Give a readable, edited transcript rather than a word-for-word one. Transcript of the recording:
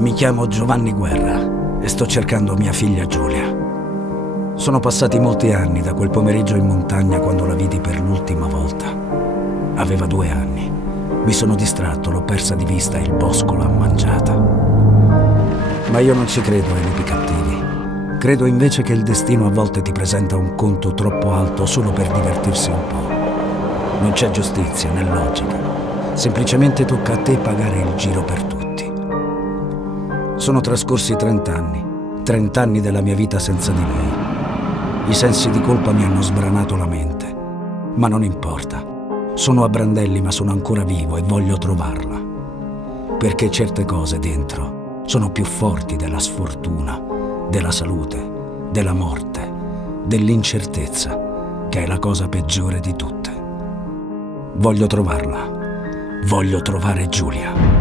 Mi chiamo Giovanni Guerra e sto cercando mia figlia Giulia. Sono passati molti anni da quel pomeriggio in montagna quando la vidi per l'ultima volta. Aveva 2 anni. Mi sono distratto, l'ho persa di vista e il bosco l'ha mangiata. Ma io non ci credo ai lupi cattivi. Credo invece che il destino a volte ti presenta un conto troppo alto solo per divertirsi un po'. Non c'è giustizia né logica. Semplicemente tocca a te pagare il giro per tutti. Sono trascorsi 30 anni. 30 anni della mia vita senza di lei. I sensi di colpa mi hanno sbranato la mente. Ma non importa. Sono a brandelli ma sono ancora vivo e voglio trovarla. Perché certe cose dentro sono più forti della sfortuna, della salute, della morte, dell'incertezza, che è la cosa peggiore di tutte. Voglio trovarla. Voglio trovare Giulia.